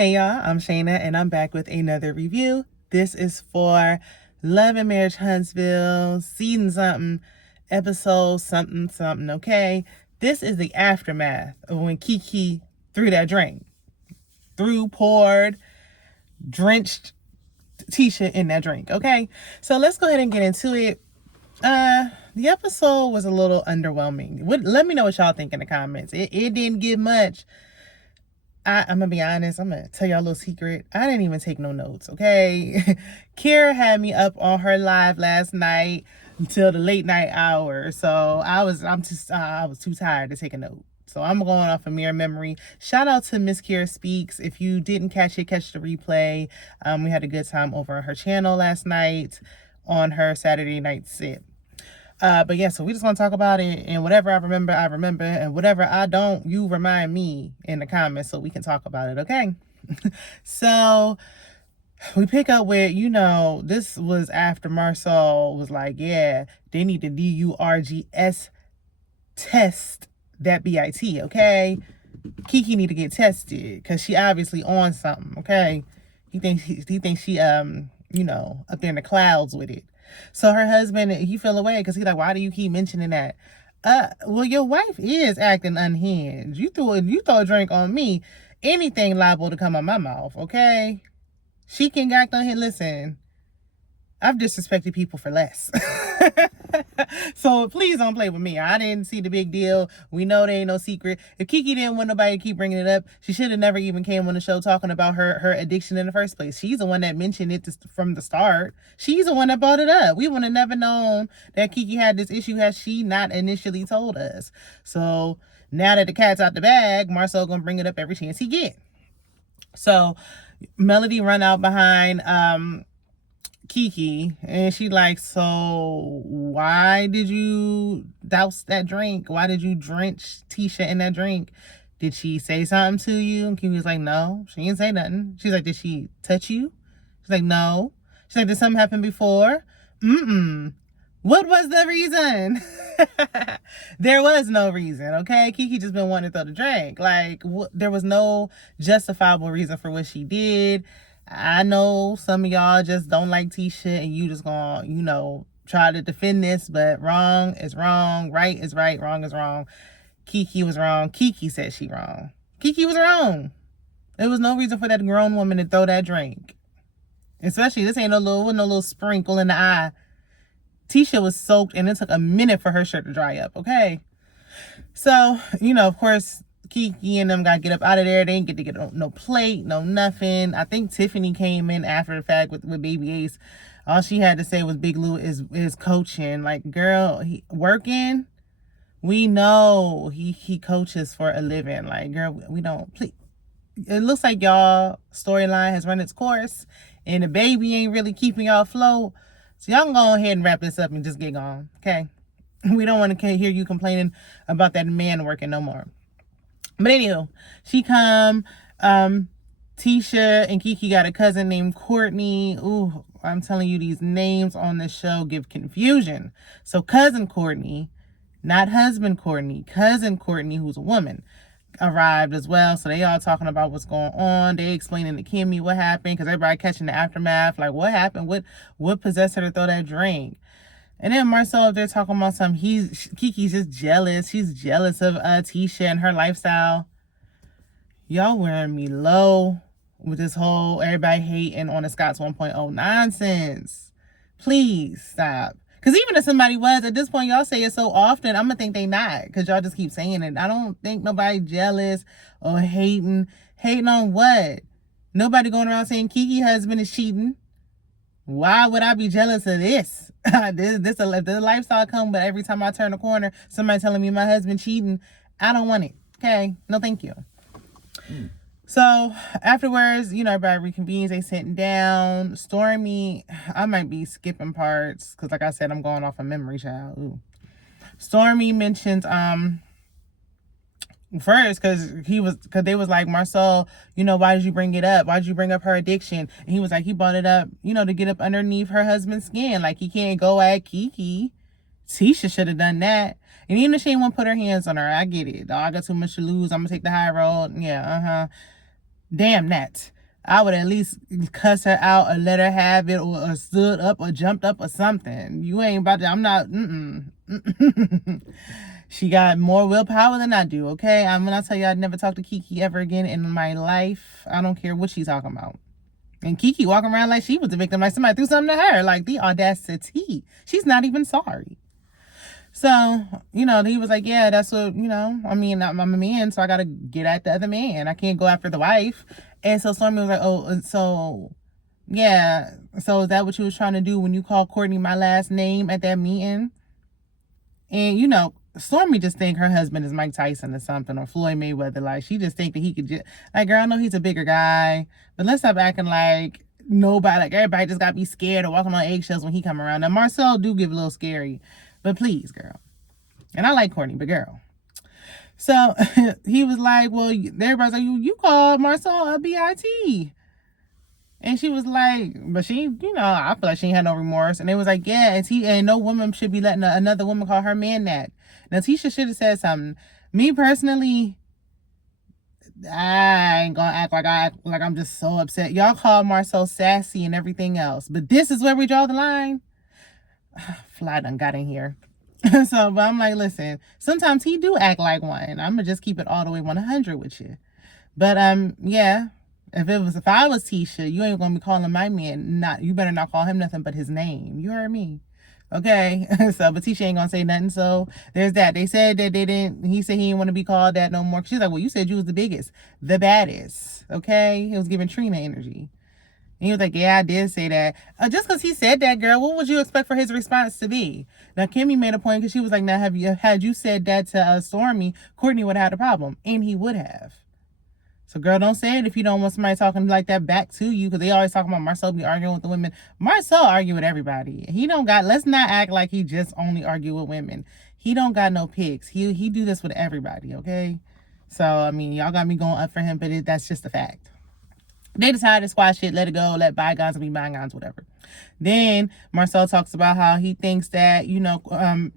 Hey y'all, I'm Shayna and I'm back with another review. This is for Love and Marriage Huntsville, season something, episode something something, okay? This is the aftermath of when Kiki threw that drink. Poured, drenched Tisha in that drink, okay? So let's go ahead and get into it. The episode was a little underwhelming. Let me know what y'all think in the comments. It didn't get much. I'm gonna be honest. I'm gonna tell y'all a little secret. I didn't even take no notes, okay? Kira had me up on her live last night until the late night hour, so I was too tired to take a note. So I'm going off of mere memory. Shout out to Miss Kira Speaks. If you didn't catch it, catch the replay. We had a good time over on her channel last night on her Saturday night sit. But yeah, so we just want to talk about it, and whatever I remember, and whatever I don't, you remind me in the comments so we can talk about it, okay? So we pick up with, this was after Marsau was like, yeah, they need to DURGS test that BIT, okay? Kiki need to get tested because she obviously on something, okay? He thinks she up there in the clouds with it. So her husband, he fell away because he's like, why do you keep mentioning that? Well, your wife is acting unhinged. You throw a drink on me, anything liable to come out my mouth, okay? She can act unhinged. Listen, I've disrespected people for less. So please don't play with me. I didn't see the big deal. We know there ain't no secret. If Kiki didn't want nobody to keep bringing it up, she should have never even came on the show talking about her addiction in the first place. She's the one that mentioned it from the start. She's the one that brought it up. We would have never known that Kiki had this issue had she not initially told us. So now that the cat's out the bag, Marsau gonna bring it up every chance he get. So Melody run out behind Kiki, and she like, so why did you douse that drink? Why did you drench Tisha in that drink? Did she say something to you? And Kiki was like, no, she didn't say nothing. She's like, did she touch you? She's like, no. She's like, did something happen before? What was the reason? There was no reason, okay? Kiki just been wanting to throw the drink. Like, there was no justifiable reason for what she did. I know some of y'all just don't like Tisha and you just gonna, try to defend this, but wrong is wrong, right is right, wrong is wrong. Kiki was wrong. Kiki said she wrong. Kiki was wrong. There was no reason for that grown woman to throw that drink. Especially, this ain't no little sprinkle in the eye. Tisha was soaked and it took a minute for her shirt to dry up, okay? So, of course, Kiki and them got to get up out of there. They didn't get to get no plate, no nothing. I think Tiffany came in after the fact with Baby Ace. All she had to say was Big Lou is coaching. Like, girl, he working. We know he coaches for a living. Like, girl, we don't. Please. It looks like y'all storyline has run its course, and the baby ain't really keeping y'all afloat. So y'all can go ahead and wrap this up and just get gone, okay? We don't want to hear you complaining about that man working no more. But anywho, she come, Tisha and Kiki got a cousin named Courtney. Ooh, I'm telling you, these names on this show give confusion. So cousin Courtney, not husband Courtney, cousin Courtney, who's a woman, arrived as well. So they all talking about what's going on. They explaining to Kimmy what happened, because everybody catching the aftermath. Like, what happened? What possessed her to throw that drink? And then Marsau up there talking about something. Kiki's just jealous. She's jealous of Tisha and her lifestyle. Y'all wearing me low with this whole everybody hating on the Scott's 1.0 nonsense. Please stop. Because even if somebody was, at this point, y'all say it so often, I'm going to think they not. Because y'all just keep saying it. I don't think nobody jealous or hating. Hating on what? Nobody going around saying Kiki's husband is cheating. Why would I be jealous of this? This lifestyle come, but every time I turn a corner, somebody telling me my husband cheating, I don't want it. Okay? No, thank you. So afterwards, everybody reconvenes. They sitting down. Stormy, I might be skipping parts because, like I said, I'm going off a memory, child. Ooh. Stormy mentions first because they was like, Marsau, why did you bring it up? Why did you bring up her addiction? And he was like, he brought it up, to get up underneath her husband's skin. Like, he can't go at Kiki. Tisha should have done that. And even if she didn't want to put her hands on her, I get it. I got too much to lose. I'm gonna take the high road. Yeah, Damn that. I would at least cuss her out or let her have it, or stood up or jumped up or something. You ain't about to, I'm not, She got more willpower than I do, okay? I'm gonna tell you, I'd never talk to Kiki ever again in my life. I don't care what she's talking about. And Kiki walking around like she was the victim, like somebody threw something to her. Like, the audacity. She's not even sorry. So, he was like, yeah, that's what, I mean, I'm a man, so I got to get at the other man. I can't go after the wife. And so Stormy was like, oh, so, yeah. So is that what you was trying to do when you called Courtney my last name at that meeting? And, Stormy just think her husband is Mike Tyson or something, or Floyd Mayweather. Like, she just think that he could just, like, girl, I know he's a bigger guy, but let's stop acting like nobody, like, everybody just got to be scared or walking on eggshells when he come around. Now, Marcel do give a little scary, but please, girl. And I like Courtney, but girl. So he was like, well, everybody's like, you called Marcel a BIT. And she was like, but she, I feel like she ain't had no remorse. And they was like, yeah, and no woman should be letting another woman call her man that. Now, Tisha should have said something. Me personally, I ain't gonna act like I'm just so upset. Y'all call Marcel sassy and everything else, but this is where we draw the line. Fly done got in here. So, but I'm like, listen, sometimes he do act like one. I'm gonna just keep it all the way 100 with you. But yeah, if I was Tisha, you ain't gonna be calling my man. You better not call him nothing but his name. You heard me. Okay. So, but Tisha ain't gonna say nothing. So there's that. They said that he said he didn't want to be called that no more. She's like, well, you said you was the biggest, the baddest. Okay. He was giving Trina energy. And he was like, yeah, I did say that. Just because he said that, girl, what would you expect for his response to be? Now, Kimmy made a point because she was like, now, had you said that to Stormy, Courtney would have had a problem. And he would have. So, girl, don't say it if you don't want somebody talking like that back to you, because they always talk about Marcel be arguing with the women. Marcel argue with everybody. Let's not act like he just only argue with women. He don't got no picks. He do this with everybody, okay? So, I mean, y'all got me going up for him, but that's just a fact. They decided to squash it, let it go, let bygones be bygones, whatever. Then Marcel talks about how he thinks that,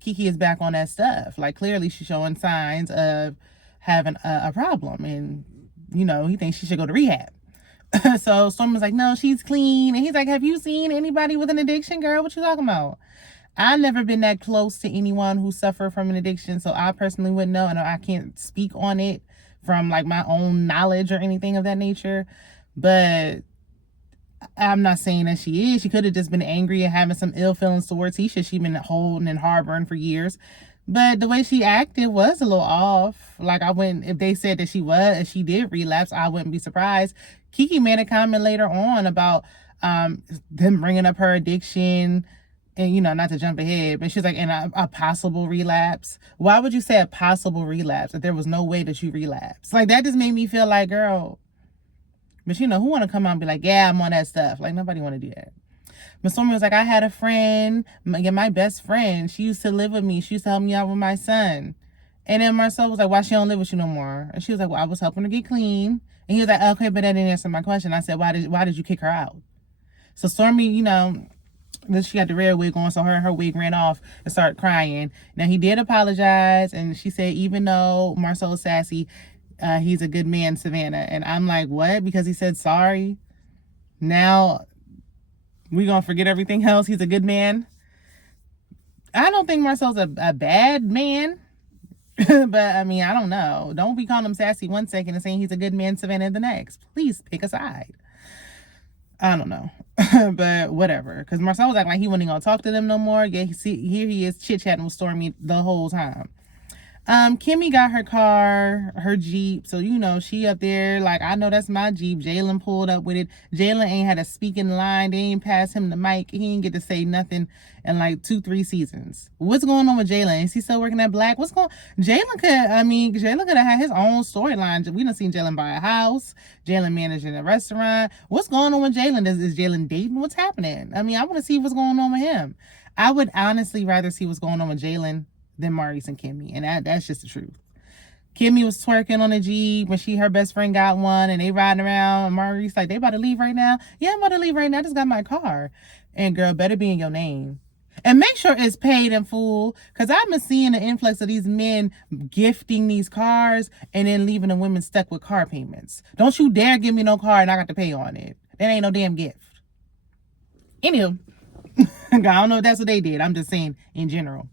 Kiki is back on that stuff. Like, clearly she's showing signs of having a problem. And, he thinks she should go to rehab. So Storm was like, no, she's clean. And he's like, have you seen anybody with an addiction, girl? What you talking about? I've never been that close to anyone who suffered from an addiction, so I personally wouldn't know. And I can't speak on it from, like, my own knowledge or anything of that nature. But I'm not saying that she is. She could have just been angry and having some ill feelings towards Tisha. She's been holding and harboring for years. But the way she acted was a little off. Like, if they said that she did relapse, I wouldn't be surprised. Kiki made a comment later on about them bringing up her addiction and, not to jump ahead, but she's like, in a possible relapse. Why would you say a possible relapse if there was no way that you relapse? Like, that just made me feel like, girl. But, who want to come out and be like, yeah, I'm on that stuff? Like, nobody want to do that. Miss Stormy was like, I had a friend, my best friend. She used to live with me. She used to help me out with my son. And then Marcel was like, why she don't live with you no more? And she was like, well, I was helping her get clean. And he was like, okay, but that didn't answer my question. I said, why did you kick her out? So Stormy, she got the red wig on, so her wig ran off and started crying. Now, he did apologize, and she said, even though Marcel is sassy, he's a good man, Savannah. And I'm like, what? Because he said sorry? Now we gonna forget everything else? He's a good man? I don't think Marcel's a bad man. But, I mean, I don't know. Don't be calling him sassy one second and saying he's a good man, Savannah, the next. Please pick a side. I don't know. But whatever. Because Marcel was acting like he wasn't gonna talk to them no more. Yeah, here he is chit-chatting with Stormy the whole time. Kimmy got her car, her Jeep. So, she up there, like, I know that's my Jeep. Jalen pulled up with it. Jalen ain't had a speaking line. They ain't passed him the mic. He ain't get to say nothing in like 2-3 seasons. What's going on with Jalen? Is he still working at Black? Jalen could have had his own storyline. We done seen Jalen buy a house. Jalen managing a restaurant. What's going on with Jalen? Is Jalen dating? What's happening? I mean, I want to see what's going on with him. I would honestly rather see what's going on with Jalen than Maurice and Kimmy. And that's just the truth. Kimmy was twerking on a Jeep when her best friend got one, and they riding around. And Maurice like, they about to leave right now? Yeah, I'm about to leave right now. I just got my car. And girl, better be in your name. And make sure it's paid in full. Because I've been seeing the influx of these men gifting these cars and then leaving the women stuck with car payments. Don't you dare give me no car and I got to pay on it. That ain't no damn gift. Anywho, I don't know if that's what they did. I'm just saying in general.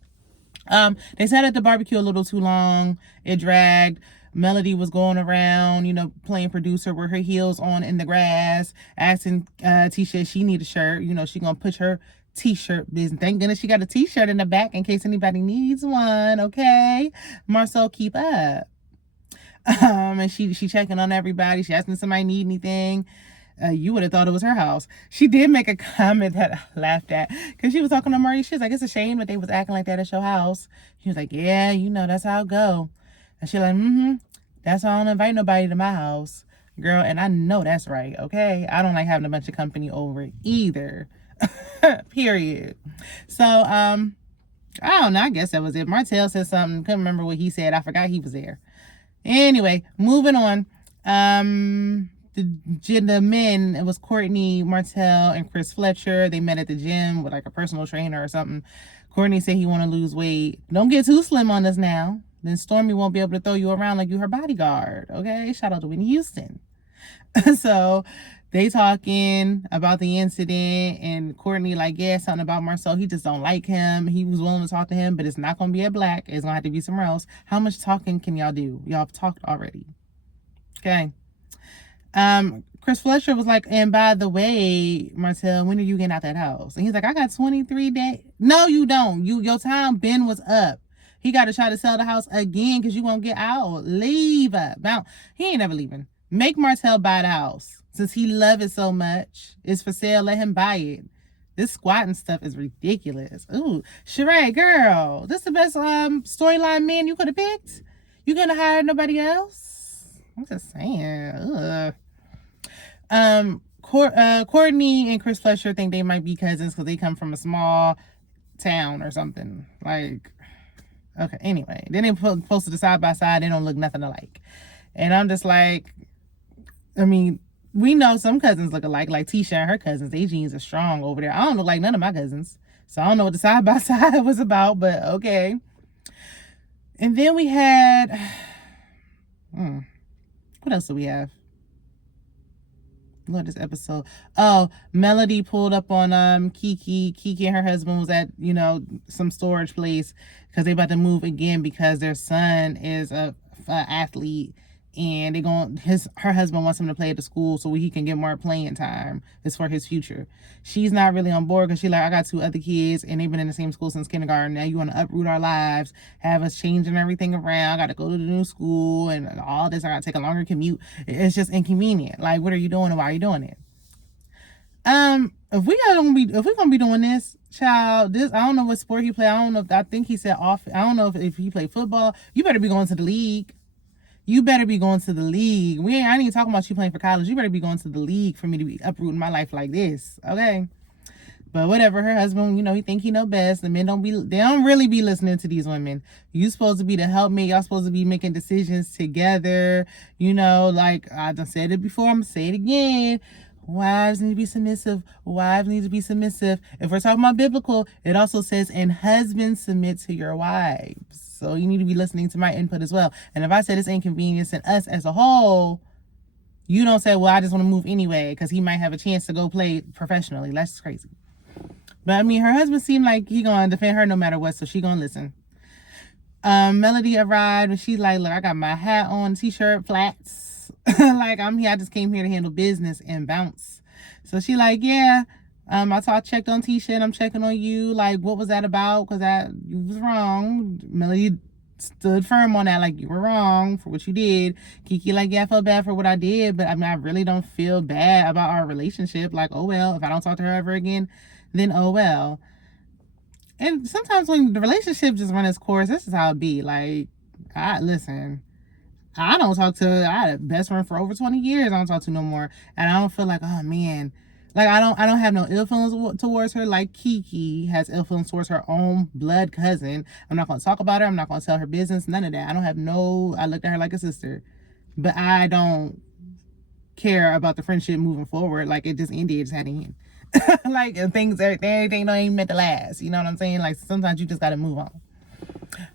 They sat at the barbecue a little too long. It dragged. Melody was going around, playing producer with her heels on in the grass, asking Tisha if she need a shirt. She gonna push her t-shirt business. Thank goodness she got a t-shirt in the back in case anybody needs one. Okay, Marcel, keep up. And she checking on everybody. She asking if somebody need anything. You would have thought it was her house. She did make a comment that I laughed at because she was talking to Marie. She was like, it's a shame that they was acting like that at your house. She was like, yeah, that's how it go. And she like, that's why I don't invite nobody to my house. Girl, and I know that's right, okay? I don't like having a bunch of company over either. Period. So, I don't know. I guess that was it. Martell said something. Couldn't remember what he said. I forgot he was there. Anyway, moving on. The men, it was Courtney, Martell, and Chris Fletcher. They met at the gym with like a personal trainer or something. Courtney said he want to lose weight. Don't get too slim on us now. Then Stormy won't be able to throw you around like you her bodyguard. Okay? Shout out to Whitney Houston. So they talking about the incident, and Courtney like, yeah, something about Marcel. He just don't like him. He was willing to talk to him, but it's not going to be at Black. It's going to have to be somewhere else. How much talking can y'all do? Y'all have talked already. Okay. Chris Fletcher was like, and by the way, Martell, when are you getting out that house? And he's like, I got 23 days. No, you don't. Your time Ben was up. He got to try to sell the house again because you won't get out. Leave up. Now, he ain't never leaving. Make Martell buy the house. Since he love it so much, it's for sale. Let him buy it. This squatting stuff is ridiculous. Ooh, Sheree, girl, this is the best storyline man you could have picked. You couldn't have hired nobody else. I'm just saying. Courtney and Chris Fletcher think they might be cousins because they come from a small town or something. Like, okay, anyway. Then they posted the side by side. They don't look nothing alike. And I'm just like, I mean, we know some cousins look alike, like Tisha and her cousins. Their genes are strong over there. I don't look like none of my cousins. So I don't know what the side by side was about, but okay. And then we had, what else do we have? What this episode? Oh, Melody pulled up on Kiki. Kiki and her husband was at some storage place because they about to move again because their son is a athlete, and her husband wants him to play at the school so he can get more playing time. It's for his future. She's not really on board because she's like, I got 2 other kids and they've been in the same school since kindergarten. Now you want to uproot our lives, have us changing everything around. I got to go to the new school and all this. I got to take a longer commute. It's just inconvenient. Like, what are you doing and why are you doing it? If we're gonna be doing this, child, I don't know what sport he play. I think he said off. I don't know if he played football. You better be going to the league. You better be going to the league. I ain't even talking about you playing for college. You better be going to the league for me to be uprooting my life like this. Okay. But whatever, her husband, he think he know best. The men they don't really be listening to these women. You supposed to be the helpmate. Y'all supposed to be making decisions together. Like I done said it before, I'm gonna say it again. Wives need to be submissive. Wives need to be submissive. If we're talking about biblical, it also says, and husbands submit to your wives. So you need to be listening to my input as well. And if I said it's inconveniencing us as a whole, you don't say, well, I just want to move anyway because he might have a chance to go play professionally. That's crazy. But I mean, her husband seemed like he gonna defend her no matter what, so she gonna listen. Melody arrived and she's like, look, I got my hat on, t-shirt, flats. Like, I'm here. I just came here to handle business and bounce. So she like, yeah. I checked on Tisha and I'm checking on you. Like, what was that about? Because you was wrong. Melody stood firm on that. Like, you were wrong for what you did. Kiki like, yeah, I felt bad for what I did. But I mean, I really don't feel bad about our relationship. Like, oh, well, if I don't talk to her ever again, then oh, well. And sometimes when the relationship just runs its course, this is how it be. Like, listen, I had a best friend for over 20 years. I don't talk to no more. And I don't feel like, oh, man. Like, I don't have no ill feelings towards her like Kiki has ill feelings towards her own blood cousin. I'm not going to talk about her. I'm not going to tell her business. None of that. I looked at her like a sister. But I don't care about the friendship moving forward. Like, it just ended. It just had to end. Like, everything don't even meant to last. You know what I'm saying? Like, sometimes you just gotta move on.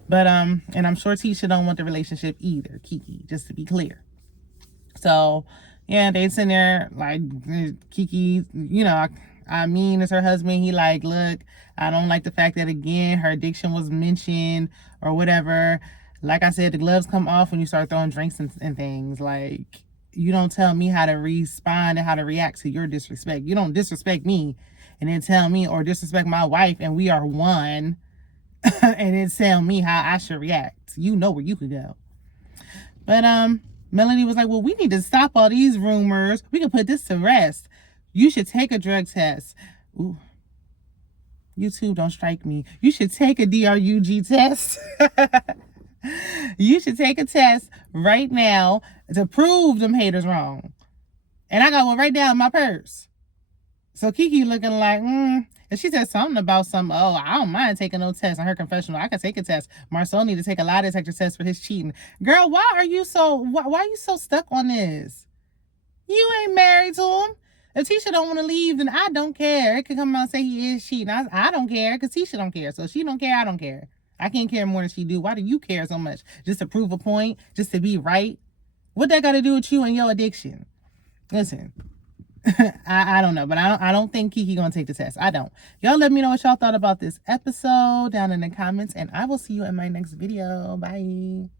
But and I'm sure Tisha don't want the relationship either, Kiki, just to be clear. So yeah, they sitting there like, Kiki, you know, I mean, as her husband, he like, look, I don't like the fact that, again, her addiction was mentioned or whatever. Like I said, the gloves come off when you start throwing drinks and things. Like, you don't tell me how to respond and how to react to your disrespect. You don't disrespect me and then tell me, or disrespect my wife, and we are one, and then tell me how I should react. You know where you could go. But Melanie was like, well, we need to stop all these rumors. We can put this to rest. You should take a drug test. Ooh. YouTube, don't strike me. You should take a DRUG test. You should take a test right now to prove them haters wrong. And I got one right now in my purse. So Kiki looking like, And she said something about I don't mind taking no test. On her confessional, I could take a test. Marcel need to take a lie detector test for his cheating. Girl, why are you so stuck on this? You ain't married to him. If Tisha don't want to leave, then I don't care. It could come out and say he is cheating. I don't care, because Tisha don't care. So she don't care, I don't care. I can't care more than she do. Why do you care so much? Just to prove a point? Just to be right? What that got to do with you and your addiction? Listen, I don't know, but I don't think Kiki gonna take the test. I don't. Y'all let me know what y'all thought about this episode down in the comments, and I will see you in my next video. Bye.